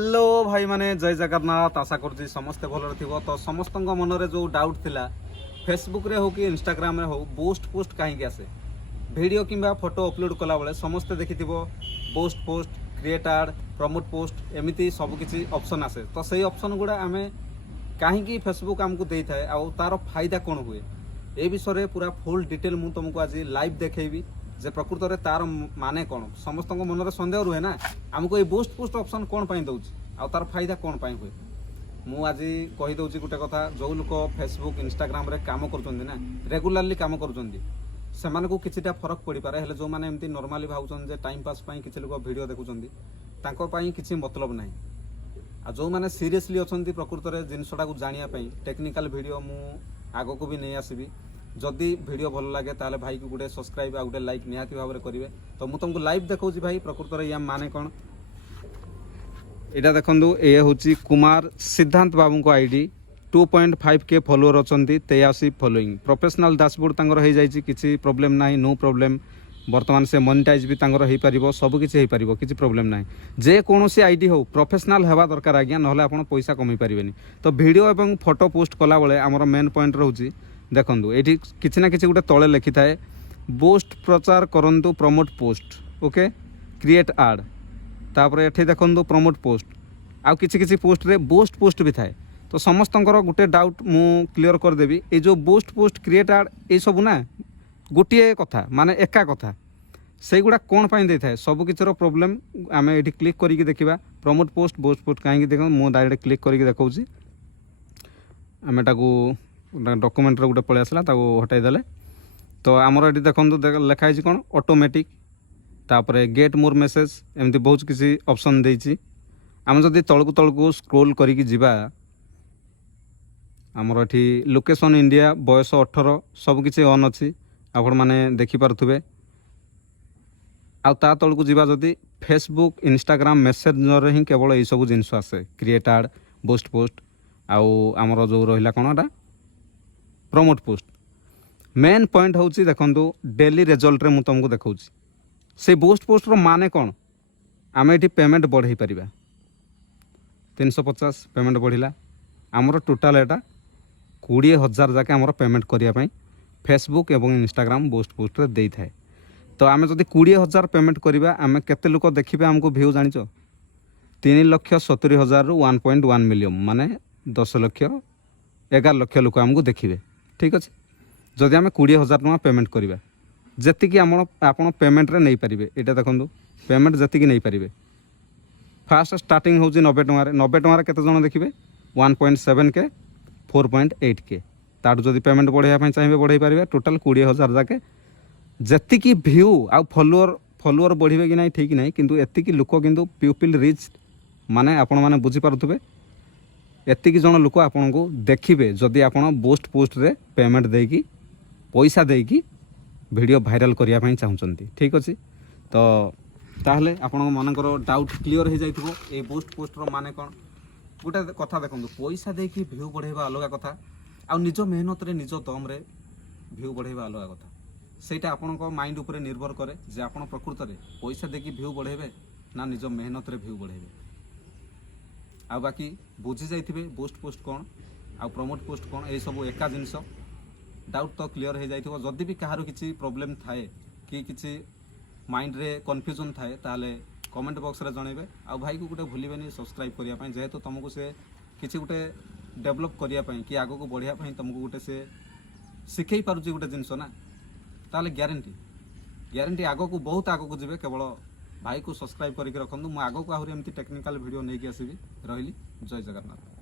Hello भाई माने जय जगन्नाथ। आशा कर समस्ते भल थी। तो समस्त मन में जो डाउट थिला फेसबुक रे हो कि इंस्टाग्राम रे हो पोस्ट कहीं आसे वीडियो किंबा फोटो अपलोड कला बेले समस्ते देखि पोस्ट क्रिएट आड प्रमोट पोस्ट एमती सबकि ऑप्शन आसे। तो सही ऑप्शन गुड़ा आम कहीं फेसबुक आमको दे थाए आउ तार फायदा कौन हुए ए विषय पूरा फुल डिटेल मु तुमको आज लाइव देखेबी जे प्रकृत में तार माने कौन। समस्त मन में सन्देह रुहे ना आमको ये बूस्ट पोस्ट ऑप्शन कौन पाई दउछि आ तार फायदा कौन पाई हुए। मु आज कही दउछि गुटे कथा जो लोक फेसबुक इंस्टाग्राम रे काम करूछन्ती ना रेगुलरली काम करूछन्ती सेमान को किछिटा फरक पड़ी पारे। हेले जो माने एमती नॉर्मली भाउछन जे टाइम पास पई किछि लोक वीडियो देखुछन्ती तांको पई किछि मतलब नाही। आ जो माने सीरियसली अछन्ती प्रकृत रे जिनसटा को जानिया पई टेक्निकल वीडियो मु आगो को भी नहीं आसीबी। जदि वीडियो भल लगे ताले भाई को गोटे सब्सक्राइब आ गोटे लाइक निहाती भाव में करेंगे। तो मुझे तुमको लाइव देखा भाई प्रकृत में या माने कौन यहाँ देखु ये हूँ कुमार सिद्धांत बाबू को आईडी 2.5K फॉलोअर अच्छा 83 फॉलोइंग प्रोफेशनल डैशबोर्ड तांगर हो जाइए किसी प्रॉब्लम ना नो प्रॉब्लम। बर्तमान से मोनेटाइज भी तांगर हो पार सबकि हो किसी प्रॉब्लम ना जे कौन आईडी हो प्रोफेशनल हवा दरकार आज्ञा ना आप पैसा कमी पारे। तो वीडियो और फोटो पोस्ट कला बेले आमर मेन पॉइंट रोचे देखो ये किसी ना कि गोटे तले लिखि थाए बूस्ट प्रचार करंतु प्रमोट पोस्ट ओके क्रिएट आड तापर ये देखो प्रमोट पोस्ट आउ किसी पोस्ट रे बूस्ट पोस्ट भी थाए। तो समस्त गोटे डाउट मु क्लियर करदेवी ये जो बूस्ट पोस्ट क्रिएट आड ये सब ना गोटे कथा माने एका कथा से गुड़ा कौन पाई दे थाए सबकिर प्रोब्लेम आम ये क्लिक करके देखा प्रमोट पोस्ट बूस्ट पोस्ट कहीं देख मु डायरेक्ट क्लिक करके देखा आम डॉक्यूमेंट गोटे पलि आसला हटाई देले। तो आमर ये देखो लिखाई कौन ऑटोमेटिक तापर गेट मोर मेसेज एमती बहुत किसी ऑप्शन देछि। आम जदि तलकू तलकू स्क्रोल करिकी जिबा आमर एठी लोकेशन इंडिया बयस 18 सबकि ऑन अच्छी आपण माने देखि पारुथबे। आ ता तलकू जिबा जदि फेसबुक इंस्टाग्राम मेसेंजर ही केवल यही सब जिनस आसे क्रिएट आड बूस्ट पोस्ट आउ आमर जो रहिला कोन एटा प्रमोट पोस्ट। मेन पॉइंट हूँ देखो डेली रिजल्ट रे मु तुमको देखा से बूस्ट पोस्ट रो माने कौन आम ये पेमेंट बढ़े पार 350 पेमेंट बढ़ला आमर टोटाल एटा 20,000 जाके आमर पेमेंट करने फेसबुक एवं इंस्टाग्राम बूस्ट पोस्ट रे दे थाए। तो आम जब 20,000 पेमेंट करवा आम केते लोक देखिए आमको भ्यू जान 3,70,000 रु 1.1 मिलियन माने 10 लक्ष 11 लक्ष लोक आमको देखिए। ठीक अच्छे जदि आम 20,000 टका पेमेंट करवा जी आप पेमेंट रे नहीं पारे यहाँ देखो पेमेंट जी नहीं पारे फास्ट स्टार्टिंग हूँ 90 टकर 90 टकर केते जन देखिए 1.7K 4.8K ताठू जदि पेमेंट बढ़ाई चाहिए बढ़ाई पारे टोटाल 20,000 जाके जी भ्यू आ फॉलोअर बढ़े कि नहीं ठीक नहीं किंतु एतिकी लोक किंतु पीपल रिच माने आपण माने बुझी पारुथबे एतिकी जन लोक आपन को देखिए जदि आप बूस्ट पोस्ट रे पेमेंट देकी पैसा देकी वीडियो भाइराल करने चाहते। ठीक अच्छे तो ताहले आपण मनकर डाउट क्लियर हो जाइथिबो ए बूस्ट पोस्ट रो माने कौन गोटे कथा देखो पैसा देकी भ्यू बढ़ेबा अलग कथा आ निज मेहनत रे निज दम रे भ्यू बढ़ेबा अलग कथा सेटा आपण माइंड उपरे निर्भर करे जे आपण प्रकृत रे पैसा देकी भ्यू बढ़ेबे ना निज मेहनत रे भ्यू बढ़ेबे। आ बाकी बुझी जाइथिबे बूस्ट पोस्ट कौन आ प्रमोट पोस्ट कौन ये सब एका जिनस डाउट तो क्लियर हो जाइथिबो। जदि भी कहार किसी प्रॉब्लम थाए कि किसी माइंड रे कन्फ्यूजन थाए ताले कमेंट बॉक्स रे जणेबे। आ भाई को गोटे भूलिबेनी सब्सक्राइब करिया पई जेहेतु तुमको से किसी गोटे डेवलप करिया पई कि आगो को बढ़िया पई तुमको गोटे से सिखै पारुची गोटे जिनस ना ताले ग्यारंटी आगो को बहुत आगो को जिवे केवल भाई को सब्सक्राइब करके रखु। मु आगो को आहरी एमती टेक्निकल वीडियो नहीं आसबि रही जय जगन्नाथ।